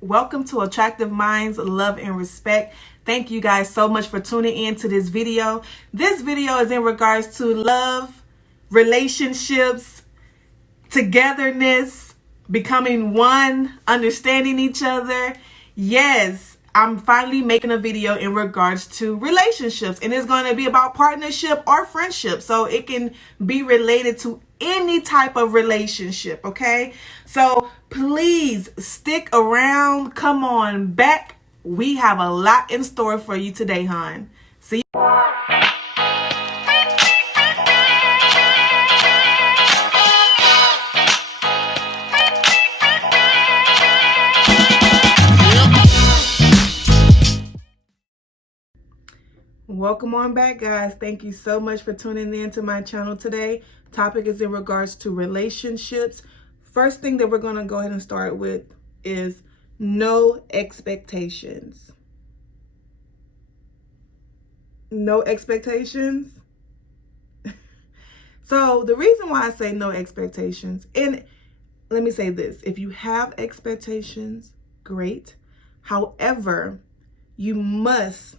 Welcome to Attractive Minds, Love and Respect. Thank you guys so much for tuning in to this video. This video is in regards to love, relationships, togetherness, becoming one, understanding each other. Yes, I'm finally making a video in regards to relationships, and it's going to be about partnership or friendship. So it can be related to any type of relationship, okay? So please stick around. Come on back. We have a lot in store for you today, hon. See you. Welcome on back, guys. Thank you so much for tuning in to my channel today. Topic is in regards to relationships. First thing that we're going to go ahead and start with is no expectations. No expectations. So the reason why I say no expectations, and let me say this, if you have expectations, great. However, you must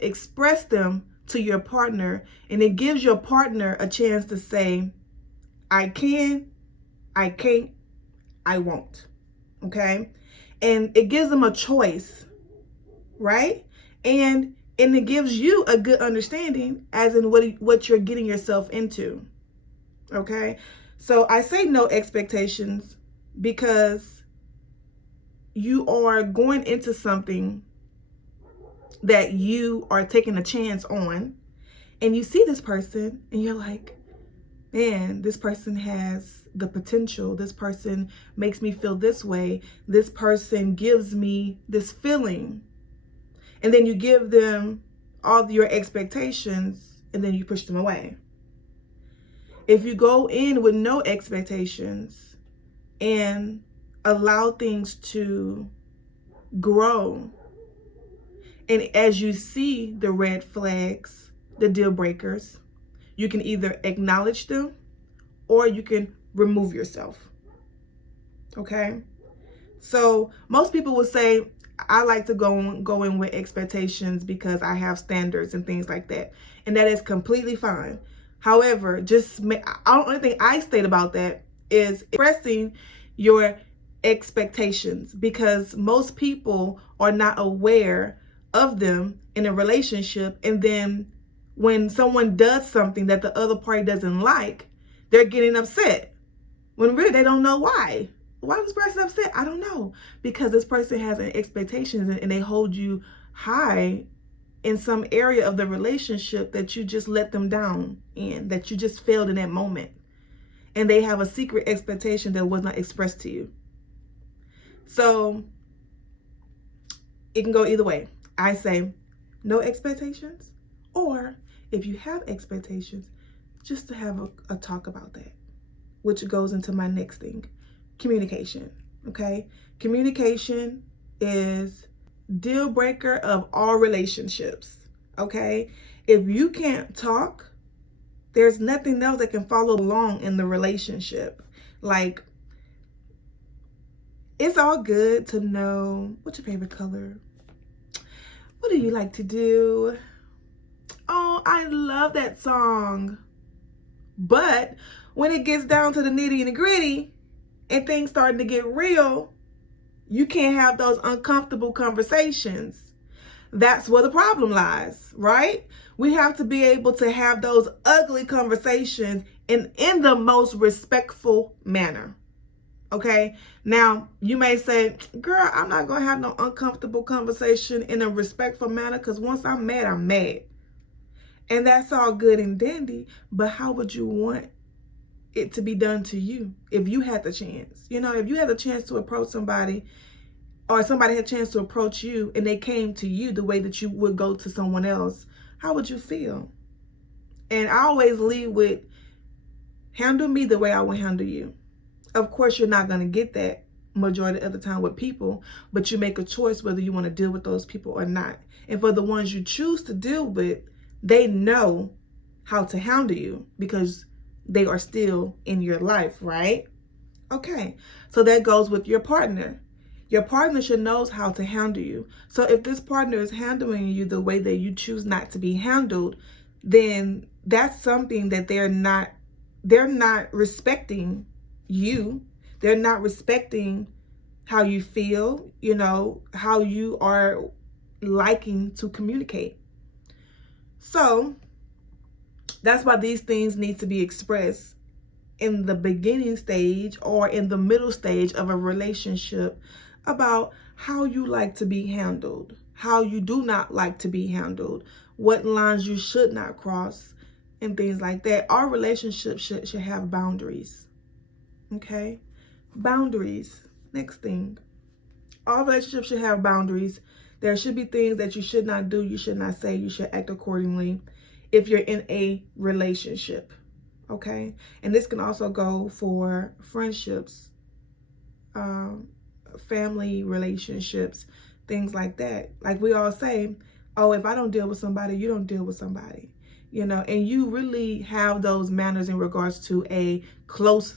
express them to your partner, and it gives your partner a chance to say, I can, I can't, I won't. Okay? And it gives them a choice, right? And it gives you a good understanding as in what you're getting yourself into. Okay? So I say no expectations because you are going into something that you are taking a chance on, and you see this person and you're like, man, this person has the potential. This person makes me feel this way. This person gives me this feeling. And then you give them all your expectations and then you push them away. If you go in with no expectations and allow things to grow, and as you see the red flags, the deal breakers, you can either acknowledge them or you can remove yourself. Okay? So most people will say, I like to go in with expectations because I have standards and things like that. And that is completely fine. However, the only thing I state about that is expressing your expectations, because most people are not aware of them in a relationship, and then when someone does something that the other party doesn't like, they're getting upset when really they don't know why. Why is this person upset? I don't know. Because this person has an expectation and they hold you high in some area of the relationship that you just let them down in, that you just failed in that moment. And they have a secret expectation that was not expressed to you. So it can go either way. I say no expectations, or if you have expectations, just to have a talk about that, which goes into my next thing, communication. Okay? Communication is deal breaker of all relationships. Okay? If you can't talk, there's nothing else that can follow along in the relationship. Like, it's all good to know what's your favorite color. What do you like to do? Oh, I love that song. But when it gets down to the nitty and the gritty and things starting to get real, you can't have those uncomfortable conversations. That's where the problem lies, right? We have to be able to have those ugly conversations in the most respectful manner. Okay, now you may say, girl, I'm not going to have no uncomfortable conversation in a respectful manner, because once I'm mad, I'm mad. And that's all good and dandy, but how would you want it to be done to you if you had the chance? You know, if you had the chance to approach somebody, or somebody had a chance to approach you and they came to you the way that you would go to someone else, how would you feel? And I always lead with, handle me the way I would handle you. Of course, you're not going to get that majority of the time with people, but you make a choice whether you want to deal with those people or not. And for the ones you choose to deal with, they know how to handle you because they are still in your life, right? Okay, so that goes with your partner. Your partner should knows how to handle you. So if this partner is handling you the way that you choose not to be handled, then that's something that they're not respecting you. They're not respecting how you feel, how you are liking to communicate. So that's why these things need to be expressed in the beginning stage or in the middle stage of a relationship, about how you like to be handled, how you do not like to be handled, what lines you should not cross, and things like that. Our relationship should have boundaries. Okay? Boundaries. Next thing. All relationships should have boundaries. There should be things that you should not do, you should not say, you should act accordingly if you're in a relationship. Okay? And this can also go for friendships, family relationships, things like that. Like we all say, oh, if I don't deal with somebody, you don't deal with somebody. And you really have those manners in regards to a close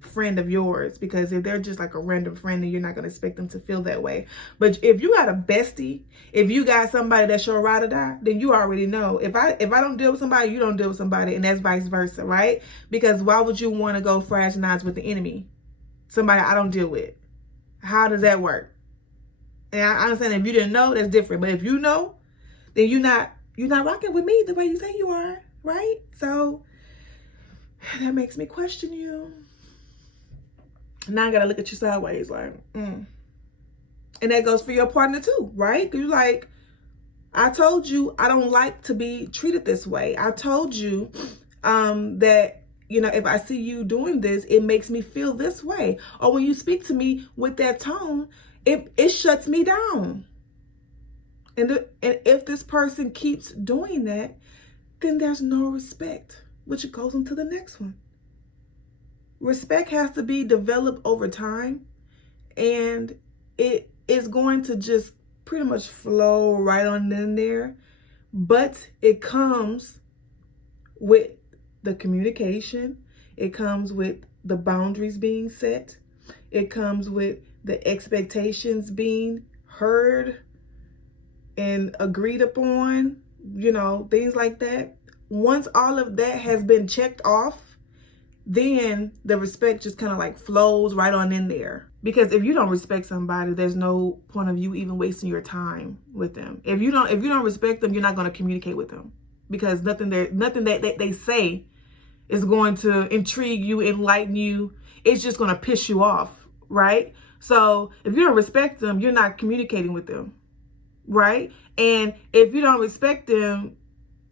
friend of yours, because if they're just like a random friend, then you're not going to expect them to feel that way. But if you got a bestie, if you got somebody that's your ride or die, then you already know, if I don't deal with somebody, you don't deal with somebody, and that's vice versa, right? Because why would you want to go fraternize with the enemy, somebody I don't deal with? How does that work? And I understand if you didn't know, that's different. But if you know, then you're not rocking with me the way you say you are, right? So that makes me question you. Now I gotta look at you sideways, like, And that goes for your partner too, right? You're like, I told you I don't like to be treated this way. I told you that, if I see you doing this, it makes me feel this way. Or when you speak to me with that tone, it shuts me down. And if this person keeps doing that, then there's no respect, which goes into the next one. Respect has to be developed over time, and it is going to just pretty much flow right on in there. But it comes with the communication. It comes with the boundaries being set. It comes with the expectations being heard and agreed upon, things like that. Once all of that has been checked off, then the respect just kind of like flows right on in there. Because if you don't respect somebody, there's no point of you even wasting your time with them. If you don't respect them, you're not going to communicate with them, because nothing that they say is going to intrigue you, enlighten you. It's just going to piss you off, right? So if you don't respect them, you're not communicating with them, right? And if you don't respect them,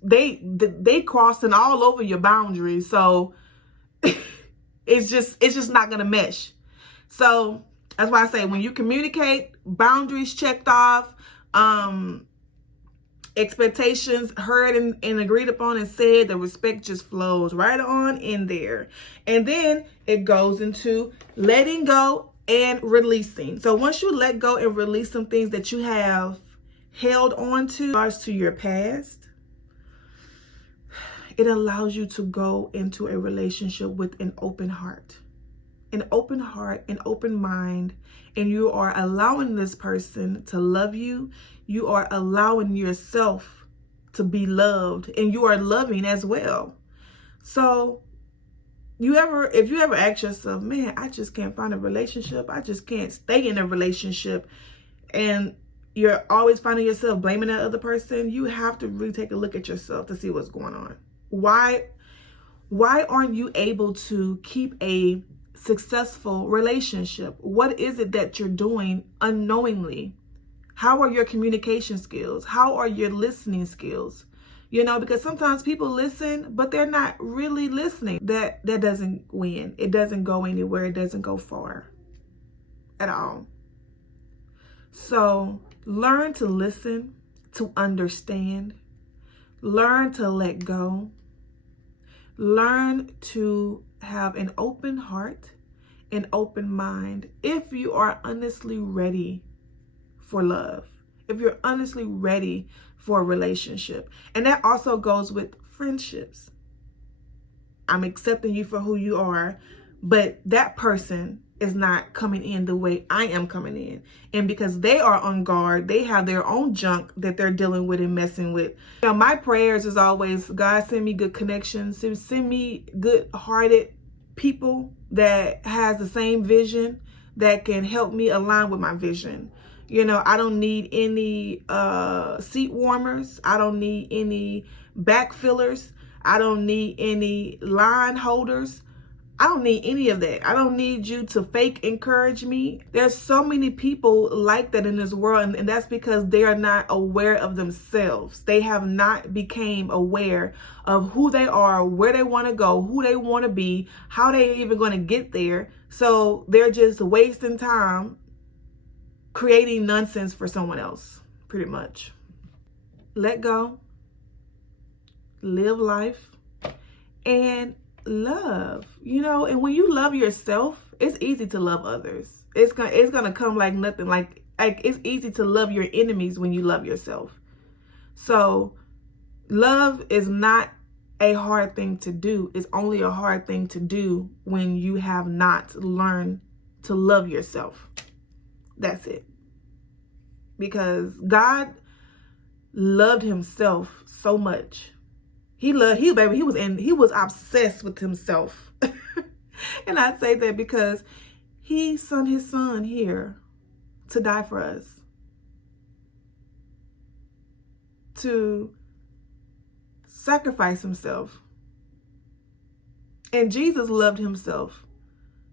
they crossing all over your boundaries. So it's just not gonna mesh. So that's why I say, when you communicate, boundaries checked off, expectations heard and agreed upon and said, the respect just flows right on in there. And then it goes into letting go and releasing. So once you let go and release some things that you have held on to, regards to your past, it allows you to go into a relationship with an open heart, an open mind, and you are allowing this person to love you. You are allowing yourself to be loved, and you are loving as well. So if you ever ask yourself, man, I just can't find a relationship, I just can't stay in a relationship, and you're always finding yourself blaming that other person, you have to really take a look at yourself to see what's going on. Why aren't you able to keep a successful relationship? What is it that you're doing unknowingly? How are your communication skills? How are your listening skills? Because sometimes people listen, but they're not really listening. That doesn't win. It doesn't go anywhere. It doesn't go far at all. So learn to listen, to understand, learn to let go. Learn to have an open heart, an open mind, if you are honestly ready for love, if you're honestly ready for a relationship. And that also goes with friendships. I'm accepting you for who you are, but that person is not coming in the way I am coming in. And because they are on guard, they have their own junk that they're dealing with and messing with. You know, my prayers is always, God, send me good connections, send me good-hearted people that has the same vision that can help me align with my vision. You know, I don't need any seat warmers. I don't need any back fillers. I don't need any line holders. I don't need any of that. I don't need you to fake encourage me. There's so many people like that in this world, and that's because they are not aware of themselves. They have not became aware of who they are, where they want to go, who they want to be, how they even going to get there. So they're just wasting time creating nonsense for someone else, pretty much. Let go, live life, and love. You know, and when you love yourself, it's easy to love others. It's gonna come like nothing. Like it's easy to love your enemies when you love yourself. So love is not a hard thing to do. It's only a hard thing to do when you have not learned to love yourself. That's it. Because God loved himself so much. He was obsessed with himself. And I say that because he sent his son here to die for us. To sacrifice himself. And Jesus loved himself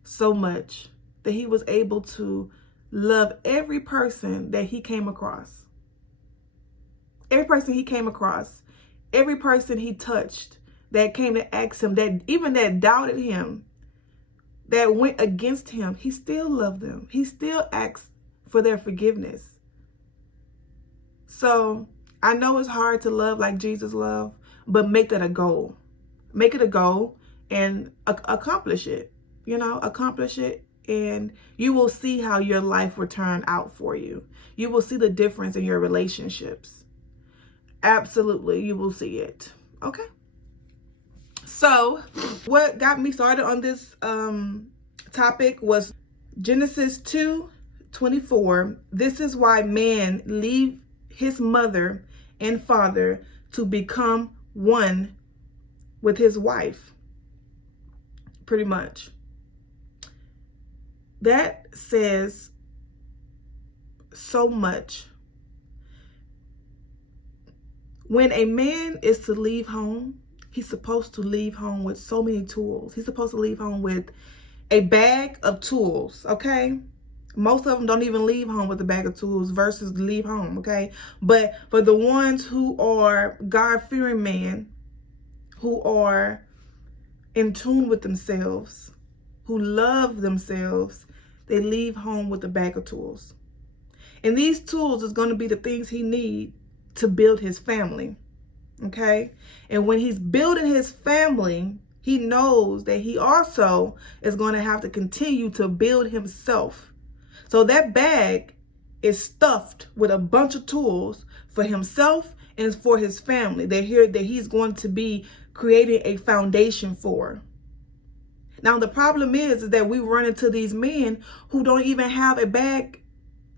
so much that he was able to love every person that he came across. Every person he came across. Every person he touched that came to ask him, that even that doubted him, that went against him, he still loved them. He still asked for their forgiveness. So I know it's hard to love like Jesus loved, but make that a goal. Make it a goal and accomplish it. You know, accomplish it, and you will see how your life will turn out for you. You will see the difference in your relationships. Absolutely, you will see it. Okay. So what got me started on this topic was Genesis 2:24. This is why man leave his mother and father to become one with his wife. Pretty much. That says so much. When a man is to leave home, he's supposed to leave home with so many tools. He's supposed to leave home with a bag of tools, okay? Most of them don't even leave home with a bag of tools versus leave home, okay? But for the ones who are God-fearing men, who are in tune with themselves, who love themselves, they leave home with a bag of tools. And these tools is going to be the things he needs to build his family, okay? And when he's building his family, he knows that he also is going to have to continue to build himself. So that bag is stuffed with a bunch of tools for himself and for his family that he's going to be creating a foundation for. Now, the problem is that we run into these men who don't even have a bag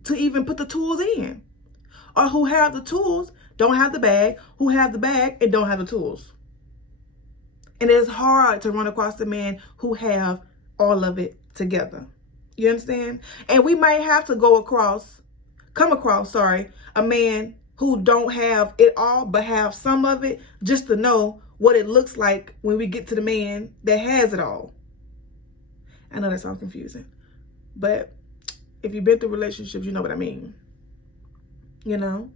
to even put the tools in. Or who have the tools, don't have the bag, who have the bag and don't have the tools. And it's hard to run across the men who have all of it together. You understand? And we might have to come across, a man who don't have it all but have some of it, just to know what it looks like when we get to the man that has it all. I know that sounds confusing, but if you've been through relationships, you know what I mean. You know,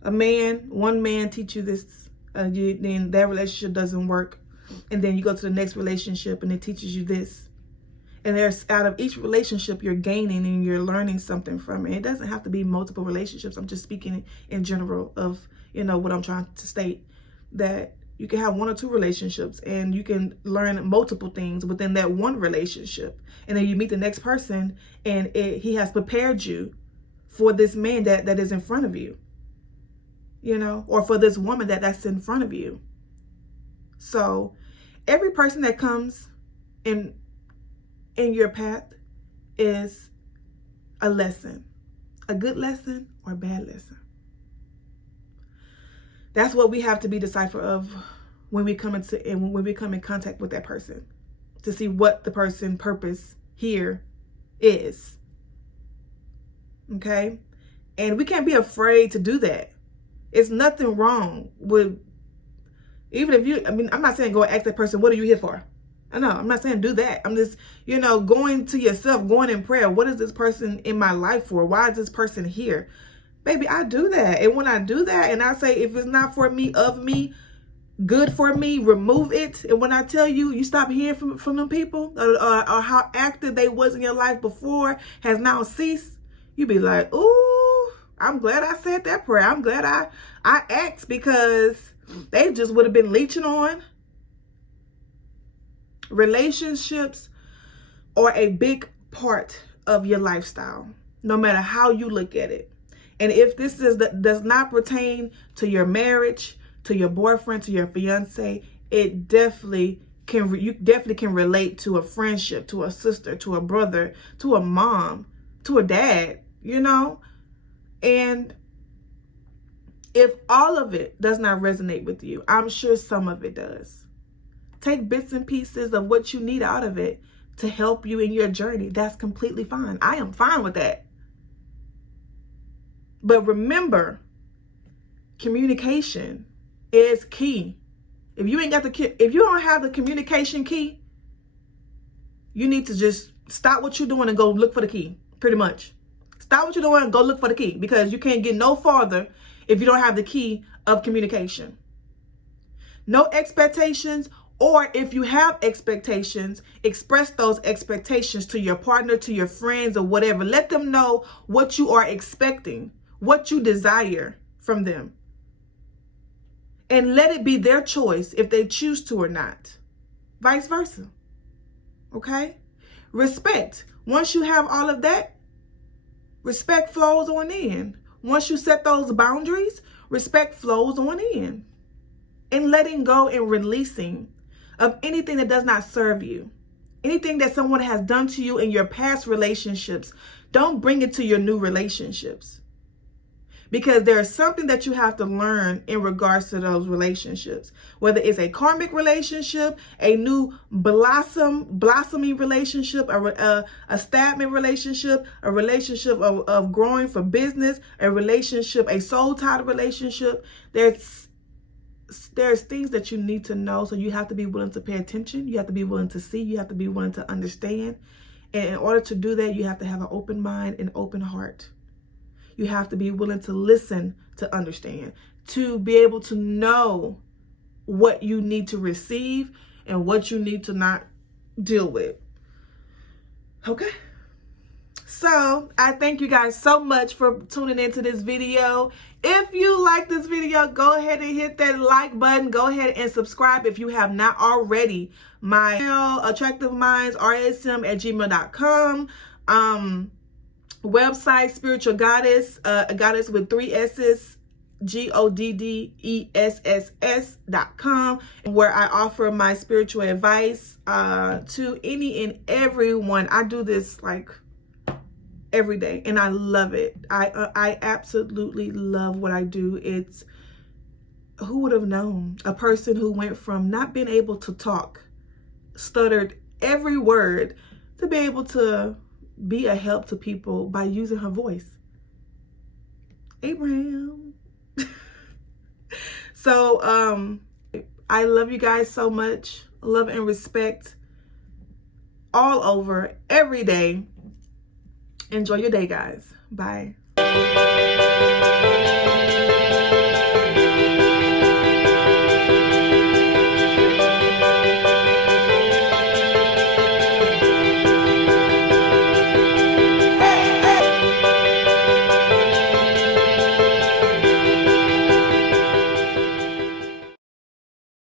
one man teach you this, then that relationship doesn't work. And then you go to the next relationship and it teaches you this. And there's, out of each relationship, you're gaining and you're learning something from it. It doesn't have to be multiple relationships. I'm just speaking in general of, you know, what I'm trying to state, that you can have one or two relationships and you can learn multiple things within that one relationship. And then you meet the next person and he has prepared you for this man that is in front of you, you know, or for this woman that's in front of you. So every person that comes in your path, is a lesson, a good lesson or a bad lesson. That's what we have to be decipher of when we come in contact with that person, to see what the person's purpose here is. Okay? And we can't be afraid to do that. It's nothing wrong with, even if you, I'm not saying go ask that person, what are you here for? I know, I'm not saying do that. I'm just, going to yourself, going in prayer. What is this person in my life for? Why is this person here? Baby, I do that. And when I do that and I say, if it's not for me, of me, good for me, remove it. And when I tell you, you stop hearing from them people, or how active they was in your life before has now ceased, you be like, ooh, I'm glad I said that prayer. I'm glad I asked, because they just would have been leeching on. Relationships are a big part of your lifestyle, no matter how you look at it. And if this does not pertain to your marriage, to your boyfriend, to your fiance, it definitely can. You definitely can relate to a friendship, to a sister, to a brother, to a mom, to a dad. And if all of it does not resonate with you, I'm sure some of it does. Take bits and pieces of what you need out of it to help you in your journey. That's completely fine. I am fine with that. But remember, communication is key. If you don't have the communication key, you need to just stop what you're doing and go look for the key. Pretty much. Stop what you're doing and go look for the key, because you can't get no farther if you don't have the key of communication. No expectations. Or if you have expectations, express those expectations to your partner, to your friends, or whatever. Let them know what you are expecting, what you desire from them. And let it be their choice if they choose to or not. Vice versa. Okay? Respect. Once you have all of that, respect flows on in. Once you set those boundaries, respect flows on in. And letting go and releasing of anything that does not serve you. Anything that someone has done to you in your past relationships, don't bring it to your new relationships. Because there is something that you have to learn in regards to those relationships. Whether it's a karmic relationship, a new blossoming relationship, a stagnant relationship, a relationship of growing for business, a relationship, a soul-tied relationship. There's things that you need to know, so you have to be willing to pay attention. You have to be willing to see. You have to be willing to understand. And in order to do that, you have to have an open mind and open heart. You have to be willing to listen to understand, to be able to know what you need to receive and what you need to not deal with. Okay? So I thank you guys so much for tuning into this video. If you like this video, go ahead and hit that like button. Go ahead and subscribe if you have not already. My email, attractiveminds@gmail.com. Website, Spiritual Goddess, Goddess with 3 S's, GODDESSS.com, where I offer my spiritual advice to any and everyone. I do this like every day, and I love it. I absolutely love what I do. It's, who would have known, a person who went from not being able to talk, stuttered every word, to be able to be a help to people by using her voice. Abraham. So I love you guys so much. Love and respect all over, every day. Enjoy your day, guys. Bye.